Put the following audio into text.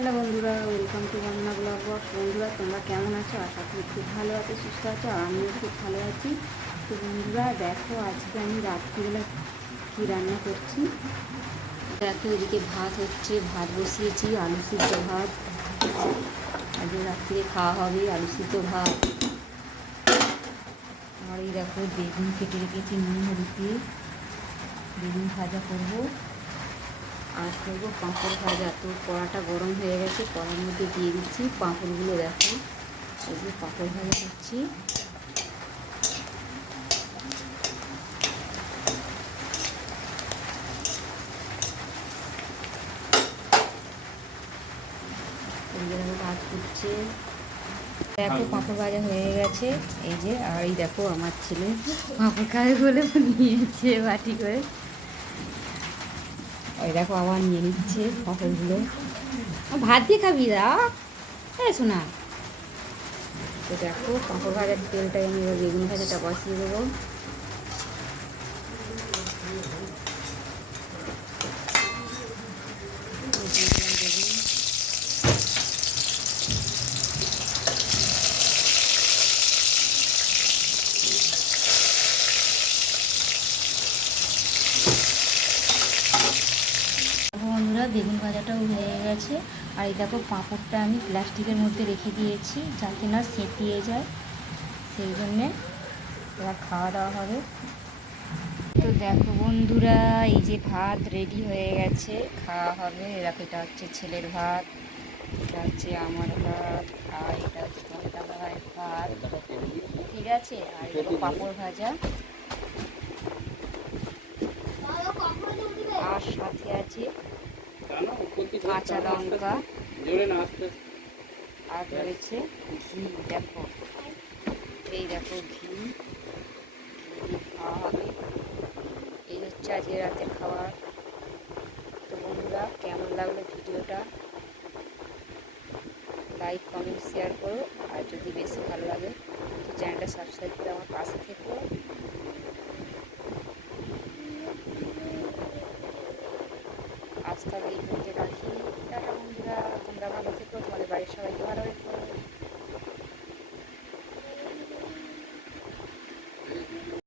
Hello বন্ধুরা welcome to Bonna blog box বন্ধুরা, তোমরা কেমন আছো? আশা করি খুব ভালো আছো, সুস্থ আছো, আর আমিও খুব ভালো আছি। তো বন্ধুরা, দেখো আজকে আমি রাত্রিবেলা কী রান্না করছি? দেখো এদিকে ভাত হচ্ছে, ভাত বসিয়েছি, আলু সিদ্ধ ভাত। আজকে রাত্রিরে খাওয়া হবে আলু সিদ্ধ ভাত। আর এই দেখো বেগুন কেটে রেখেছি নুন, হলুদ দিয়ে। বেগুন ভাজা করব। আর করব পাঁপড় ভাজা। তো কড়াটা গরম হয়ে গেছে, কড়ার মধ্যে দিয়ে দিচ্ছি পাঁপড়গুলো, দেখো। এই যে পাঁপড় ভাজা দিচ্ছি ভাত ফুটছে দেখো, পাঁপড় ভাজা হয়ে গেছে। এই যে, আর এই দেখো, আমার ছেলে পাঁপড় খাবে বলে নিয়েছে বাটি করে। ওই দেখো আবার নিয়ে নিচ্ছে পাঁপড়গুলো ভাত দিয়ে খাবি দা হ্যাঁ শোনা তো দেখো পাঁপড় ভাজার তেলটা আমি এবার বেগুন ভাজাটা বসিয়ে দেবো এই দিয়ে দিলাম বেগুন। দেখো বন্ধুরা বেগুন ভাজাটাও হয়ে গেছে। আর এই দেখো পাঁপড়টা আমি প্লাস্টিকের মধ্যে রেখে দিয়েছি যাতে না সেঁতিয়ে যায়। সেই জন্যে এবার খাওয়া দাওয়া হবে। তো দেখো বন্ধুরা, এই যে ভাত রেডি হয়ে গেছে, খাওয়া হবে। এরকম এটা হচ্ছে ছেলের ভাত, এটা হচ্ছে আমার ভাত, আর এটা হচ্ছে ভাত। ঠিক আছে? আর এটা পাঁপড় ভাজা। আর সাথে আছে কাঁচা লঙ্কা। আর রয়েছে ঘি, দেখো। এই দেখো ঘি। খাওয়া হবে। এই হচ্ছে আজকে রাতের খাবার তো বন্ধুরা, কেমন লাগল ভিডিওটা? লাইক কমেন্ট শেয়ার করো। অবস্থা এই দুইটি টাটা বন্ধুরা তোমরা ভালো থেকো তোমাদের বাড়ির সবাইকে ভালো রেখো